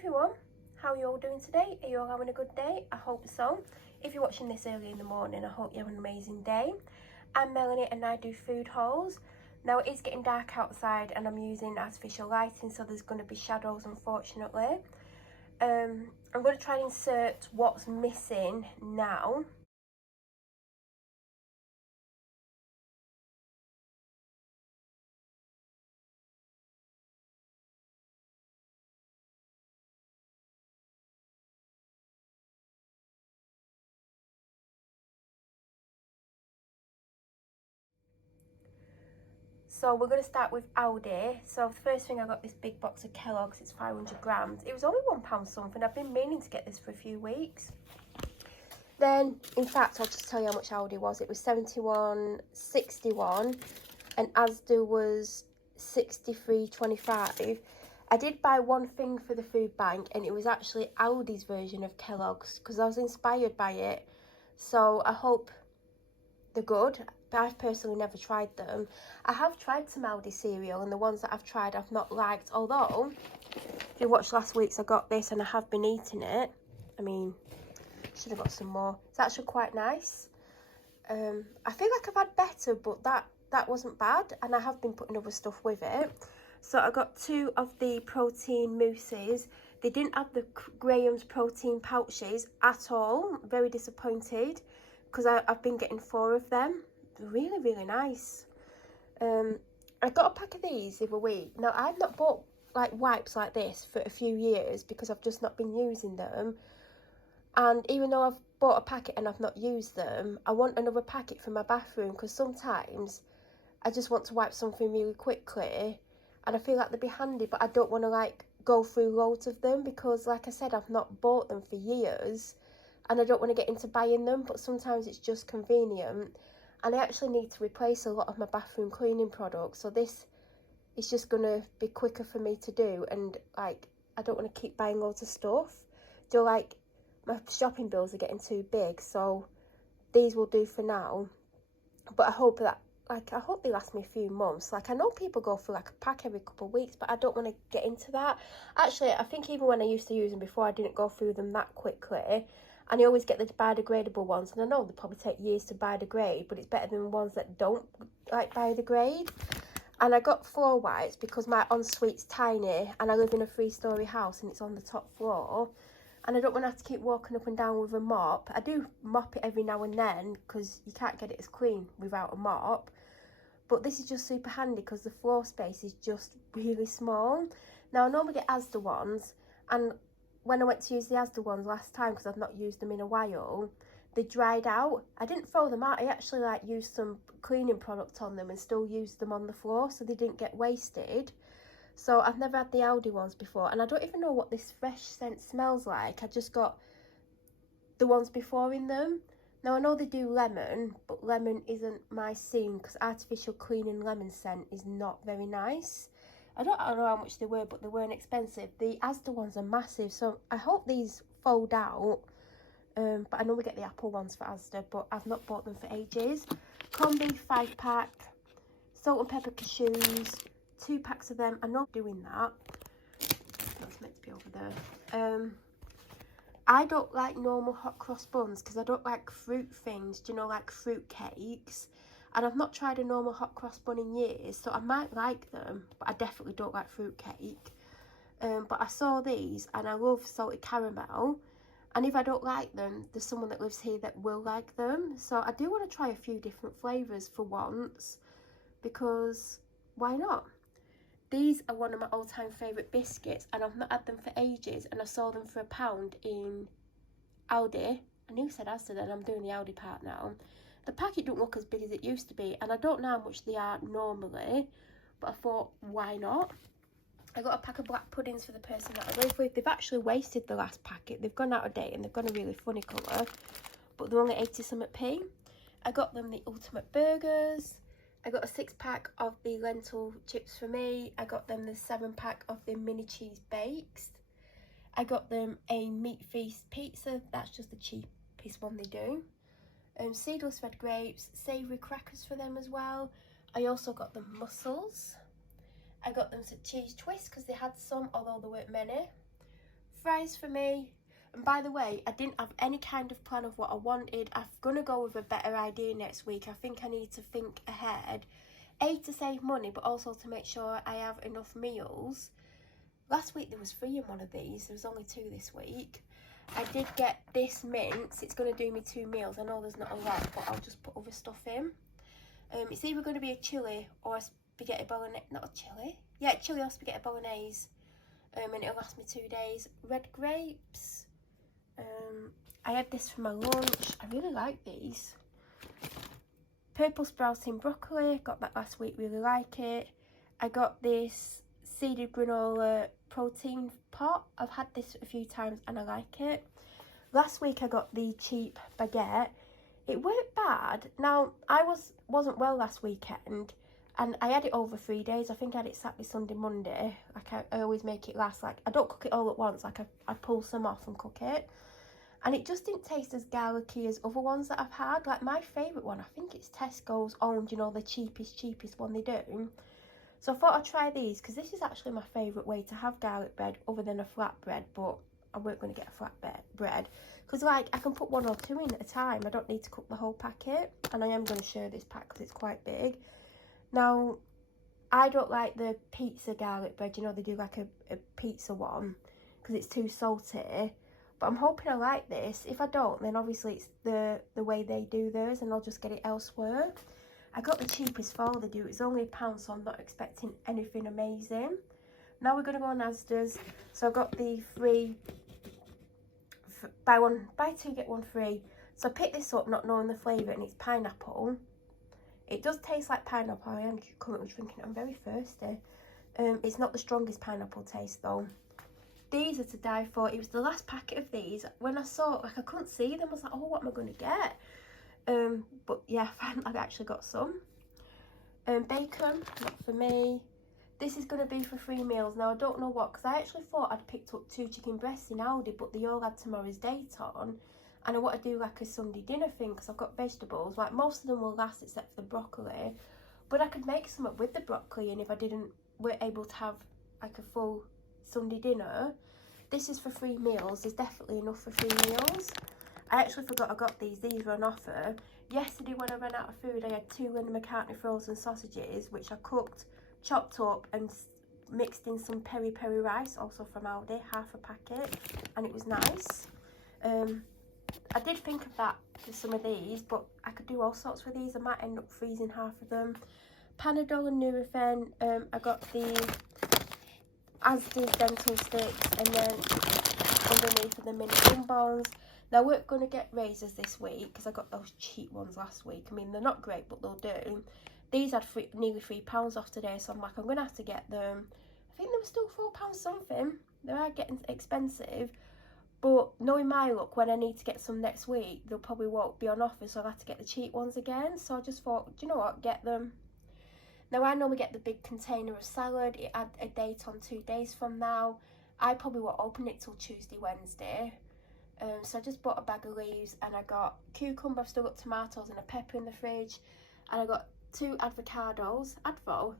everyone, how are you all doing today? Are you all having a good day? I hope so. If you're watching this early in the morning, I hope you have an amazing day. I'm Melanie and I do food hauls. Now it is getting dark outside and I'm using artificial lighting, so there's going to be shadows unfortunately. I'm going to try and insert what's missing now. So we're going to start with Aldi. So the first thing, I got this big box of Kellogg's. It's 500 grams. It was only £1 something. I've been meaning to get this for a few weeks. Then, in fact, I'll just tell you how much Aldi was. It was 71.61 and Asda was 63.25. I did buy one thing for the food bank and it was actually Aldi's version of Kellogg's because I was inspired by it. So I hope they're good. But I've personally never tried them. I have tried some Aldi cereal and the ones that I've tried I've not liked. Although, if you watched last week's, I got this and I have been eating it. I mean, should have got some more. It's actually quite nice. I feel like I've had better, but that wasn't bad. And I have been putting other stuff with it. So I got 2 of the protein mousses. They didn't have the Graham's protein pouches at all. Very disappointed because I've been getting 4 of them. Really, really nice. I got a pack of these the other week. Now, I've not bought like wipes like this for a few years because I've just not been using them. And even though I've bought a packet and I've not used them, I want another packet for my bathroom because sometimes I just want to wipe something really quickly and I feel like they'd be handy, but I don't want to like go through loads of them because, like I said, I've not bought them for years and I don't want to get into buying them, but sometimes it's just convenient. And I actually need to replace a lot of my bathroom cleaning products, so this is just going to be quicker for me to do. And like, I don't want to keep buying loads of stuff. Like, my shopping bills are getting too big, so these will do for now. But I hope that, like, I hope they last me a few months. Like, I know people go for like a pack every couple of weeks, but I don't want to get into that. Actually, I think even when I used to use them before, I didn't go through them that quickly. And you always get the biodegradable ones, and I know they probably take years to biodegrade, but it's better than ones that don't like biodegrade. And I got floor wipes because my ensuite's tiny and I live in a 3-storey house and it's on the top floor. And I don't want to have to keep walking up and down with a mop. I do mop it every now and then because you can't get it as clean without a mop. But this is just super handy because the floor space is just really small. Now, I normally get Asda ones, and when I went to use the Asda ones last time, because I've not used them in a while, they dried out. I didn't throw them out. I actually like used some cleaning product on them and still used them on the floor so they didn't get wasted. So I've never had the Aldi ones before, and I don't even know what this fresh scent smells like. I just got the ones before in them. Now, I know they do lemon, but lemon isn't my scene because artificial cleaning lemon scent is not very nice. I don't know how much they were, but they weren't expensive. The Asda ones are massive, so I hope these fold out. But I know we get the apple ones for Asda, but I've not bought them for ages. Corned beef 5-pack, salt and pepper cashews, 2 packs of them. I'm not doing that. That's meant to be over there. I don't like normal hot cross buns because I don't like fruit things, do you know, like fruit cakes. And I've not tried a normal hot cross bun in years, so I might like them, but I definitely don't like fruit cake. But I saw these and I love salted caramel. And if I don't like them, there's someone that lives here that will like them. So I do want to try a few different flavours for once, because why not? These are one of my all-time favourite biscuits and I've not had them for ages, and I saw them for £1 in Aldi. I knew I said Asda then, I'm doing the Aldi part now. The packet don't look as big as it used to be, and I don't know how much they are normally, but I thought, why not? I got a pack of black puddings for the person that I live with. They've actually wasted the last packet. They've gone out of date and they've gone a really funny colour, but they're only 80-something p. I got them the ultimate burgers. I got a 6-pack of the lentil chips for me. I got them the 7-pack of the mini cheese bakes. I got them a meat feast pizza. That's just the cheapest one they do. Seedless red grapes, savoury crackers for them as well. I also got them mussels. I got them some cheese twists because they had some, although there weren't many. fries for me. And by the way, I didn't have any kind of plan of what I wanted. I'm going to go with a better idea next week. I think I need to think ahead. A, to save money, but also to make sure I have enough meals. Last week there was 3 in one of these. There was only 2 this week. I did get this mince. It's going to do me 2 meals. I know there's not a lot, but I'll just put other stuff in. It's either going to be a chili or a spaghetti bolognese. Not a chili. Yeah, chili or spaghetti bolognese. And it'll last me 2 days. Red grapes. I had this for my lunch. I really like these. Purple sprouting broccoli. Got that last week. Really like it. I got this seeded granola protein pot. I've had this a few times and I like it. Last week I got the cheap baguette. It weren't bad. Now, I wasn't well last weekend and I had it over 3 days. I think I had it Saturday, Sunday, Monday. Like I always make it last. Like I don't cook it all at once. Like I pull some off and cook it. And it just didn't taste as garlicky as other ones that I've had. Like my favourite one, I think it's Tesco's owned, you know, the cheapest one they do. So I thought I'd try these because this is actually my favourite way to have garlic bread other than a flatbread. But I weren't going to get a flatbread because like I can put 1 or 2 in at a time. I don't need to cook the whole packet. And I am going to share this pack because it's quite big. Now, I don't like the pizza garlic bread. You know, they do like a pizza one because it's too salty. But I'm hoping I like this. If I don't, then obviously it's the way they do theirs and I'll just get it elsewhere. I got the cheapest for all they do. It's only £1, so I'm not expecting anything amazing. Now we're going to go on Asda's. So I got the free, buy 2 get 1 free. So I picked this up not knowing the flavour and it's pineapple. It does taste like pineapple. I am currently drinking it. I'm very thirsty. It's not the strongest pineapple taste though. These are to die for. It was the last packet of these. When I saw it, like I couldn't see them. I was like, oh, what am I going to get? But yeah, I've actually got some. Bacon, not for me. This is going to be for 3 meals. Now, I don't know what, because I actually thought I'd picked up 2 chicken breasts in Aldi, but they all had tomorrow's date on. And I want to do like a Sunday dinner thing, because I've got vegetables. Like, most of them will last except for the broccoli. But I could make some up with the broccoli, and if I weren't able to have like a full Sunday dinner. This is for 3 meals. There's definitely enough for 3 meals. I actually forgot I got these. These were on offer. Yesterday when I ran out of food, I had 2 Linda McCartney frozen sausages, which I cooked, chopped up and mixed in some peri peri rice, also from Aldi, half a packet, and it was nice. I did think of that for some of these, but I could do all sorts with these. I might end up freezing half of them. Panadol and Nurofen. I got the Asda dental sticks, and then underneath are the mini bonbons. Now we're going to get razors this week because I got those cheap ones last week. I mean, they're not great, but they'll do. These had nearly £3 off today, so I'm like, I'm going to have to get them. I think they were still £4 something. They are getting expensive, but knowing my luck, when I need to get some next week, they'll probably won't be on offer, so I'll have to get the cheap ones again. So I just thought, do you know what, get them. Now, I normally get the big container of salad. It had a date on 2 days from now. I probably won't open it till Tuesday, Wednesday. So I just bought a bag of leaves and I got cucumber. I've still got tomatoes and a pepper in the fridge. And I got 2 avocados. Advo? Oh,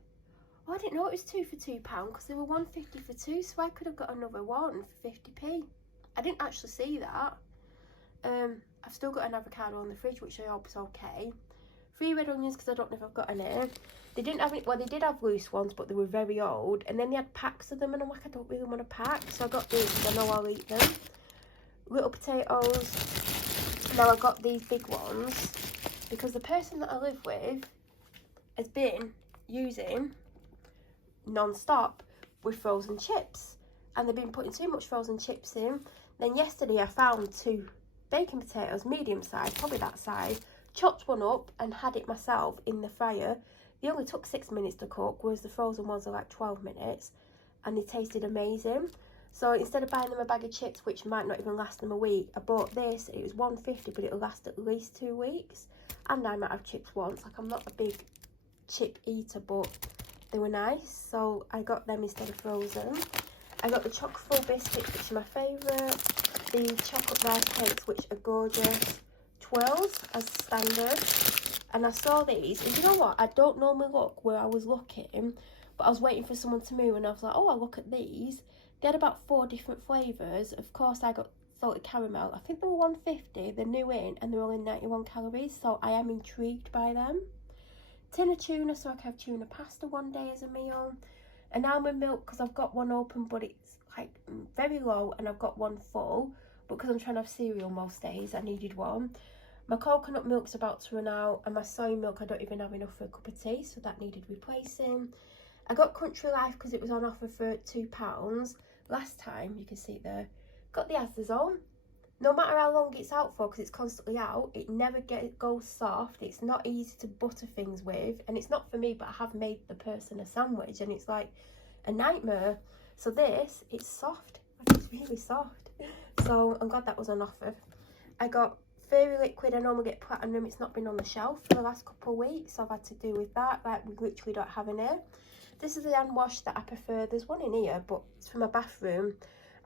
I didn't know it was 2 for £2 because they were £1.50 for 2. So I could have got another one for 50p. I didn't actually see that. I've still got an avocado in the fridge, which I hope is okay. 3 red onions because I don't know if I've got any. They didn't have any, well, they did have loose ones, but they were very old. And then they had packs of them, and I'm like, I don't really want a pack. So I got these because I know I'll eat them. Little potatoes. Now I got these big ones because the person that I live with has been using non-stop with frozen chips. And they've been putting too much frozen chips in. Then yesterday I found 2 bacon potatoes, medium size, probably that size. Chopped one up and had it myself in the fryer. They only took 6 minutes to cook, whereas the frozen ones are like 12 minutes. And they tasted amazing. So instead of buying them a bag of chips, which might not even last them a week, I bought this. It was £1.50, but it'll last at least 2 weeks. And I might have chips once. Like, I'm not a big chip eater, but they were nice. So I got them instead of frozen. I got the chocolate full biscuits, which are my favourite. The chocolate rice cakes, which are gorgeous. Twirls as standard. And I saw these, and you know what, I don't normally look where I was looking, but I was waiting for someone to move, and I was like, oh, I'll look at these. They had about 4 different flavours. Of course, I got salted caramel. I think they were 150, they're new in, and they're only 91 calories, so I am intrigued by them. Tin of tuna, so I can have tuna pasta one day as a meal. An almond milk, because I've got one open, but it's like very low, and I've got one full. But because I'm trying to have cereal most days, I needed one. My coconut milk's about to run out, and my soy milk, I don't even have enough for a cup of tea, so that needed replacing. I got Country Life because it was on offer for £2. Last time, you can see it there. Got the Asda's on. No matter how long it's out for, because it's constantly out, it never goes soft. It's not easy to butter things with, and it's not for me, but I have made the person a sandwich, and it's like a nightmare. So this, it's soft. It's really soft. So I'm glad that was on offer. I got Fairy Liquid. I normally get Platinum. It's not been on the shelf for the last couple of weeks, so I've had to do with that. Like, we literally don't have any. This is the hand wash that I prefer. There's one in here, but it's for my bathroom.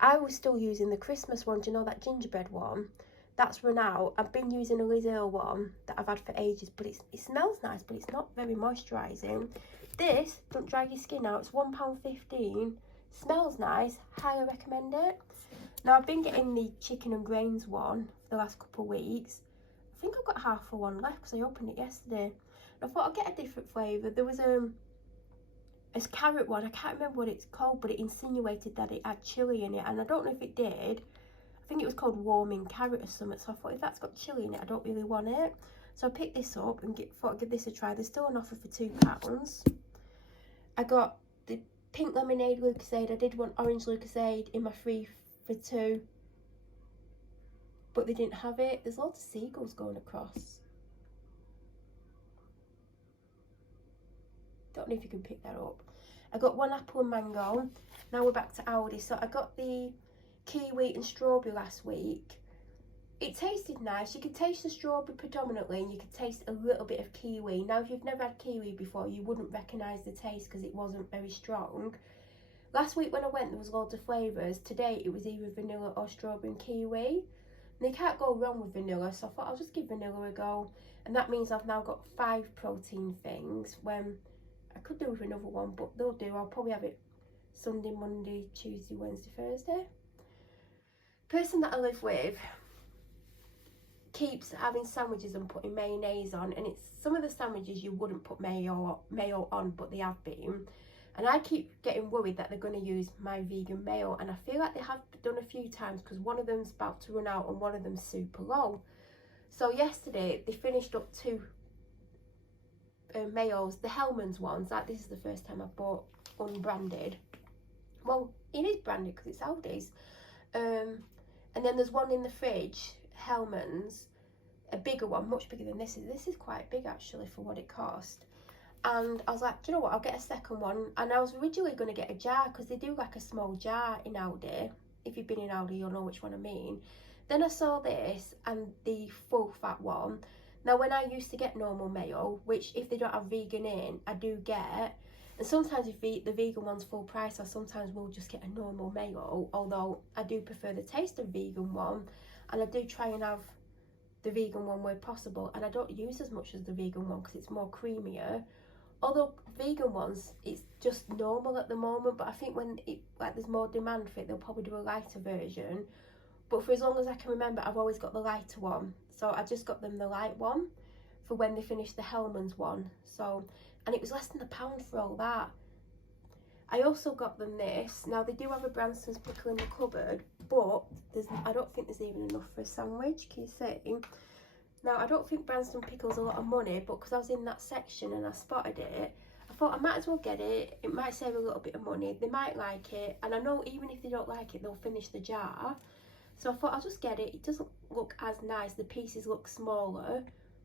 I was still using the Christmas one, do you know, that gingerbread one? That's run out. I've been using a Liz Earle one that I've had for ages, but it smells nice, but it's not very moisturising. This, don't dry your skin out, it's £1.15. Smells nice, highly recommend it. Now, I've been getting the chicken and grains one for the last couple of weeks. I think I've got half of one left because I opened it yesterday. And I thought I'd get a different flavour. There was a carrot one, I can't remember what it's called, but it insinuated that it had chilli in it, and I don't know if it did. I think it was called warming carrot or something, so I thought if that's got chilli in it, I don't really want it. So I picked this up and thought I'd give this a try. They're still on offer for £2. I got the pink lemonade Lucozade. I did want orange Lucozade in my 3 for 2, but they didn't have it. There's lots of seagulls going across. Don't know if you can pick that up. I got one apple and mango. Now we're back to Aldi. So I got the kiwi and strawberry last week. It tasted nice. You could taste the strawberry predominantly, and you could taste a little bit of kiwi. Now, if you've never had kiwi before, you wouldn't recognise the taste because it wasn't very strong. Last week when I went, there was loads of flavours. Today it was either vanilla or strawberry and kiwi. And you can't go wrong with vanilla, so I thought I'll just give vanilla a go. And that means I've now got 5 protein things when I could do with another one, but they'll do. I'll probably have it Sunday, Monday, Tuesday, Wednesday, Thursday. Person that I live with keeps having sandwiches and putting mayonnaise on, and it's some of the sandwiches you wouldn't put mayo on, but they have been. And I keep getting worried that they're going to use my vegan mayo, and I feel like they have done a few times because one of them's about to run out and one of them's super low. So yesterday they finished up 2 mayos, the Hellmann's ones. Like, this is the first time I bought unbranded. Well, it is branded because it's Aldi's. And then there's one in the fridge, Hellmann's, a bigger one, much bigger than this. This is quite big actually for what it cost. And I was like, do you know what, I'll get a second one. And I was originally going to get a jar because they do like a small jar in Aldi. If you've been in Aldi, you'll know which one I mean. Then I saw this and the full fat one. Now, when I used to get normal mayo, which if they don't have vegan in, I do get, and sometimes if the vegan one's full price, I sometimes will just get a normal mayo, although I do prefer the taste of vegan one, and I do try and have the vegan one where possible, and I don't use as much as the vegan one because it's more creamier. Although vegan ones, it's just normal at the moment, but I think when there's more demand for it, they'll probably do a lighter version. But for as long as I can remember, I've always got the lighter one. So I just got them the light one for when they finished the Hellmann's one. So, and it was less than £1 for all that. I also got them this. Now, they do have a Branston's pickle in the cupboard, but I don't think there's even enough for a sandwich. Can you see? Now, I don't think Branston pickle's a lot of money, but because I was in that section and I spotted it, I thought I might as well get it. It might save a little bit of money. They might like it. And I know even if they don't like it, they'll finish the jar. So I thought I'll just get it. It doesn't look as nice. The pieces look smaller,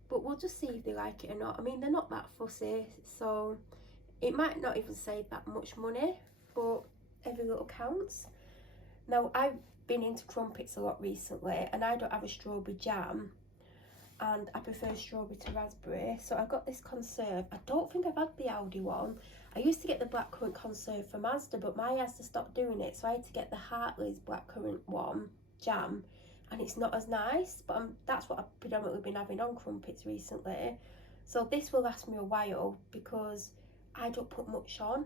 but we'll just see if they like it or not. I mean, they're not that fussy, so it might not even save that much money, but every little counts. Now, I've been into crumpets a lot recently, and I don't have a strawberry jam, and I prefer strawberry to raspberry. So I got this conserve. I don't think I've had the Aldi one. I used to get the blackcurrant conserve from Asda, but my Asda stopped doing it, so I had to get the Hartley's blackcurrant one jam, and it's not as nice, but that's what I've predominantly been having on crumpets recently. So this will last me a while because I don't put much on.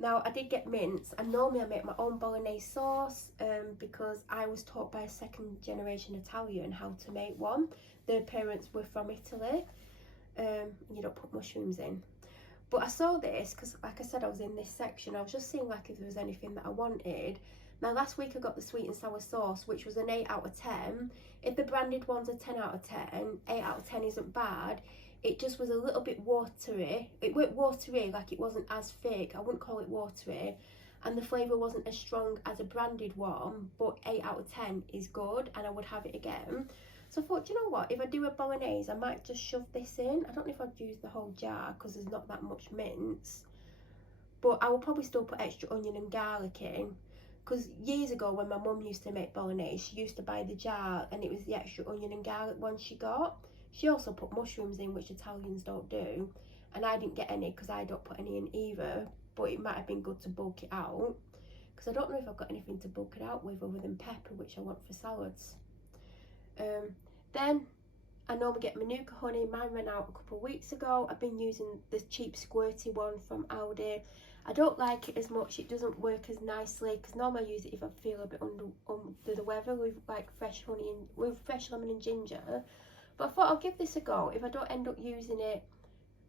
Now, I did get mince, and normally I make my own bolognese sauce because I was taught by a second generation Italian how to make one. Their parents were from Italy. You don't put mushrooms in. But I saw this because, like I said, I was in this section. I was just seeing like if there was anything that I wanted. Now, last week I got the sweet and sour sauce, which was an 8 out of 10. If the branded one's a 10 out of 10, 8 out of 10 isn't bad. It just was a little bit watery. It weren't watery, like it wasn't as thick. I wouldn't call it watery. And the flavour wasn't as strong as a branded one, but 8 out of 10 is good and I would have it again. So I thought, do you know what? If I do a bolognese, I might just shove this in. I don't know if I'd use the whole jar because there's not that much mince. But I will probably still put extra onion and garlic in. Because years ago when my mum used to make bolognese, she used to buy the jar and it was the extra onion and garlic one she got. She also put mushrooms in, which Italians don't do, and I didn't get any because I don't put any in either, but it might have been good to bulk it out because I don't know if I've got anything to bulk it out with other than pepper, which I want for salads. Then I normally get Manuka honey. Mine ran out a couple of weeks ago. I've been using the cheap squirty one from Aldi. I don't like it as much. It doesn't work as nicely because normally I use it if I feel a bit under the weather with like fresh honey and with fresh lemon and ginger. But I thought I'll give this a go. If I don't end up using it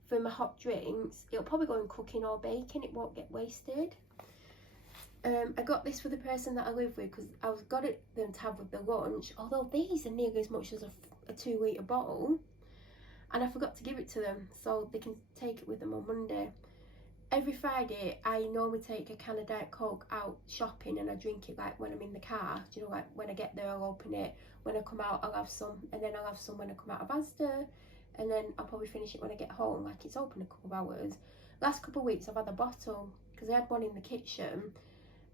for my hot drinks, it'll probably go in cooking or baking. It won't get wasted. I got this for the person that I live with because I was got it them to have with the lunch. Although these are nearly as much as a 2 litre bottle. And I forgot to give it to them so they can take it with them on Monday. Every Friday, I normally take a can of Diet Coke out shopping and I drink it like when I'm in the car. Do you know, like when I get there, I'll open it. When I come out, I'll have some. And then I'll have some when I come out of Asda. And then I'll probably finish it when I get home. Like it's open a couple of hours. Last couple of weeks, I've had a bottle because I had one in the kitchen.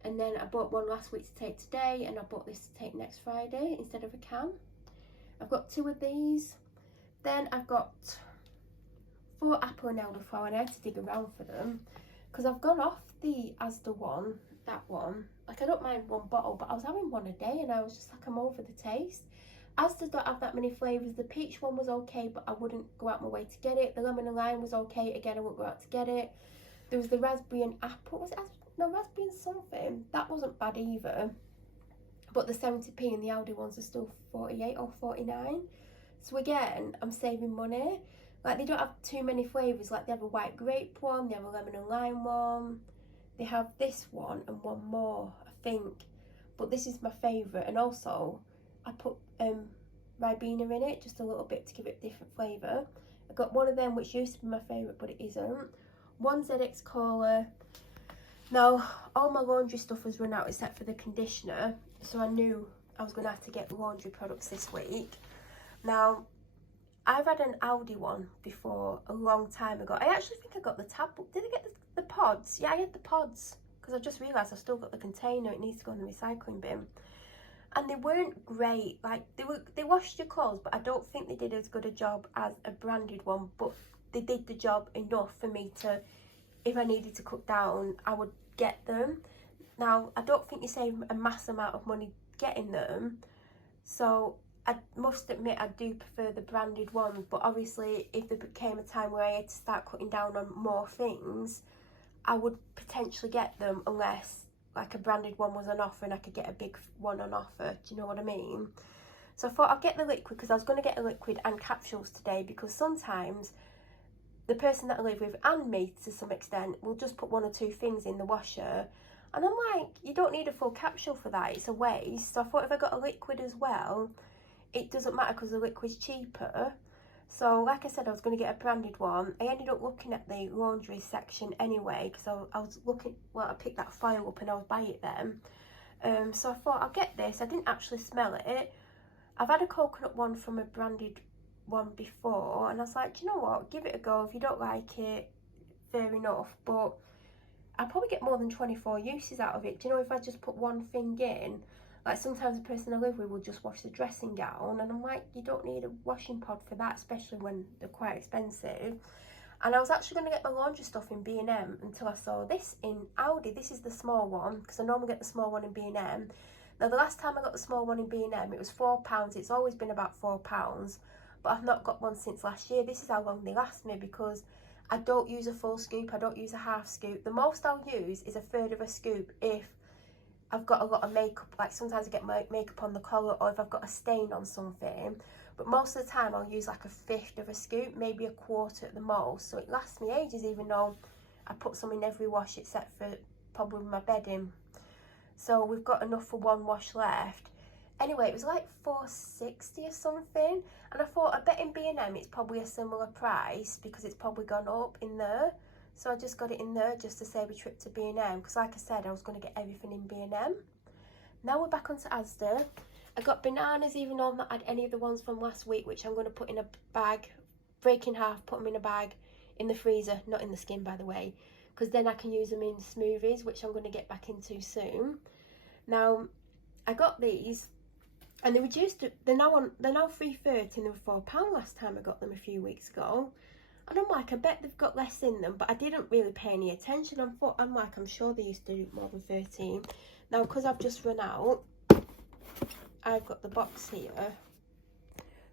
And then I bought one last week to take today. And I bought this to take next Friday instead of a can. I've got 2 of these. Then I've got 4 apple and elderflower, and I had to dig around for them because I've gone off the Asda one, that one. Like I don't mind one bottle, but I was having one a day and I was just like, I'm over the taste. Asda don't have that many flavours. The peach one was okay, but I wouldn't go out my way to get it. The lemon and lime was okay, again I wouldn't go out to get it. There was the raspberry and apple, was it? No, raspberry and something. That wasn't bad either. But the 70p and the Aldi ones are still 48 or 49. So again, I'm saving money. Like they don't have too many flavours. Like they have a white grape one, they have a lemon and lime one. They have this one and one more, I think. But this is my favourite. And also, I put Ribena in it, just a little bit to give it a different flavour. I got one of them which used to be my favourite, but it isn't. One ZX Cola. Now, all my laundry stuff has run out except for the conditioner. So I knew I was going to have to get laundry products this week. Now, I've had an Aldi one before a long time ago. I actually think I got the tab. Did I get the pods? Yeah, I had the pods because I just realised I've still got the container. It needs to go in the recycling bin. And they weren't great. Like they washed your clothes, but I don't think they did as good a job as a branded one. But they did the job enough for me to, if I needed to cut down, I would get them. Now, I don't think you save a mass amount of money getting them. So I must admit I do prefer the branded ones, but obviously if there became a time where I had to start cutting down on more things, I would potentially get them unless like a branded one was on offer and I could get a big one on offer. Do you know what I mean? So I thought I'll get the liquid because I was going to get a liquid and capsules today because sometimes the person that I live with and me to some extent will just put 1 or 2 things in the washer. And I'm like, you don't need a full capsule for that, it's a waste. So I thought if I got a liquid as well, it doesn't matter because the liquid's cheaper. So like I said, I was going to get a branded one. I ended up looking at the laundry section anyway because I was looking, well, I picked that file up and I was by it then. So I thought I'll get this. I didn't actually smell it. I've had a coconut one from a branded one before and I was like, do you know what, give it a go. If you don't like it, fair enough, but I'll probably get more than 24 uses out of it. Do you know, if I just put one thing in, like sometimes the person I live with will just wash the dressing gown and I'm like, you don't need a washing pod for that, especially when they're quite expensive. And I was actually going to get my laundry stuff in B&M until I saw this in Aldi. This is the small one because I normally get the small one in B&M. Now the last time I got the small one in B&M it was £4. It's always been about £4, but I've not got one since last year. This is how long they last me because I don't use a full scoop, I don't use a half scoop. The most I'll use is a third of a scoop if I've got a lot of makeup, like sometimes I get my makeup on the collar, or if I've got a stain on something. But most of the time I'll use like a fifth of a scoop, maybe a quarter at the most. So it lasts me ages, even though I put some in every wash except for probably my bedding. So we've got enough for one wash left. Anyway, it was like $4.60 or something. And I thought, I bet in B&M it's probably a similar price because it's probably gone up in there. So I just got it in there just to save a trip to B&M. Because like I said, I was going to get everything in B&M. Now we're back onto Asda. I got bananas, even though I've not had any of the ones from last week, which I'm going to put in a bag, break in half, put them in a bag in the freezer, not in the skin by the way, because then I can use them in smoothies, which I'm going to get back into soon. Now, I got these, and they reduced, they're now $3.30 and they were £4 last time I got them a few weeks ago. And I'm like, I bet they've got less in them, but I didn't really pay any attention. I'm like, I'm sure they used to do more than 13. Now, because I've just run out, I've got the box here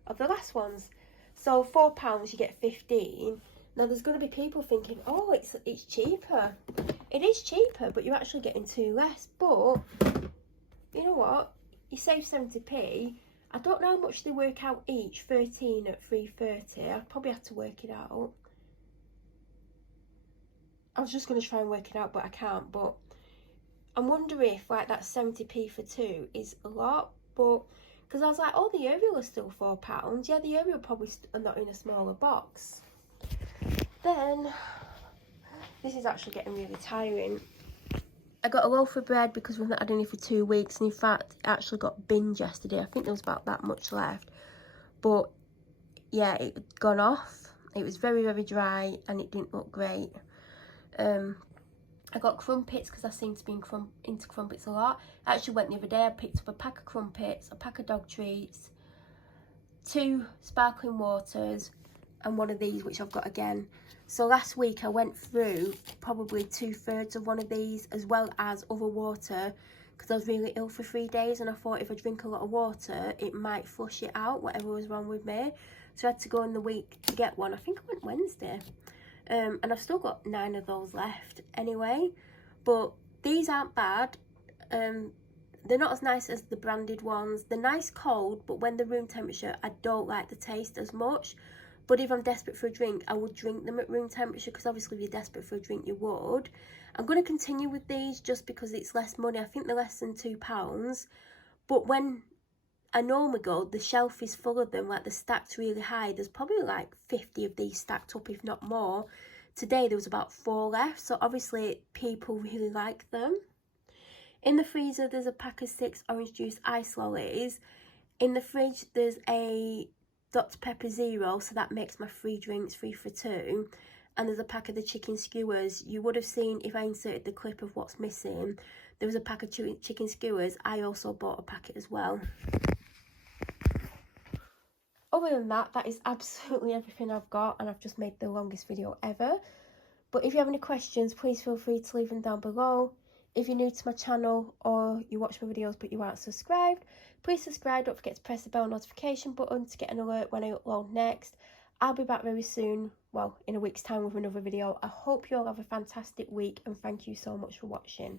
of the last ones. So £4 you get 15. Now there's going to be people thinking, oh, it's cheaper. It is cheaper, but you're actually getting 2 less. But you know what? You save 70p. I don't know how much they work out each. 13 at 3.30. I probably have to work it out. I was just going to try and work it out, but I can't. But I'm wondering if like that 70p for 2 is a lot. But because I was like, oh, the Ariel is still £4. Yeah, the Ariel probably are not in a smaller box. Then this is actually getting really tiring. I got a loaf of bread because we've not had any for 2 weeks, and in fact it actually got binged yesterday. I think there was about that much left, but yeah, it had gone off. It was very, very dry and it didn't look great. I got crumpets because I seem to be into crumpets a lot. I actually went the other day, I picked up a pack of crumpets, a pack of dog treats, 2 sparkling waters, and one of these, which I've got again. So last week I went through probably 2/3 of one of these, as well as other water, because I was really ill for 3 days, and I thought if I drink a lot of water it might flush it out, whatever was wrong with me. So I had to go in the week to get one. I think I went Wednesday. And I've still got 9 of those left anyway. But these aren't bad. They're not as nice as the branded ones. They're nice cold, but when they're room temperature, I don't like the taste as much. But if I'm desperate for a drink, I would drink them at room temperature, because obviously if you're desperate for a drink, you would. I'm going to continue with these just because it's less money. I think they're less than £2. But when I normally go, the shelf is full of them, like they're stacked really high. There's probably like 50 of these stacked up, if not more. Today there was about 4 left, so obviously people really like them. In the freezer there's a pack of 6 orange juice ice lollies. In the fridge there's a Dr Pepper Zero, so that makes my 3 drinks 3 for 2. And there's a pack of the chicken skewers. You would have seen if I inserted the clip of what's missing. There was a pack of chicken skewers. I also bought a packet as well. Other than that, that is absolutely everything I've got, and I've just made the longest video ever. But if you have any questions, please feel free to leave them down below. If you're new to my channel or you watch my videos but you aren't subscribed, please subscribe. Don't forget to press the bell notification button to get an alert when I upload next. I'll be back very soon, well, in a week's time with another video. I hope you all have a fantastic week, and thank you so much for watching.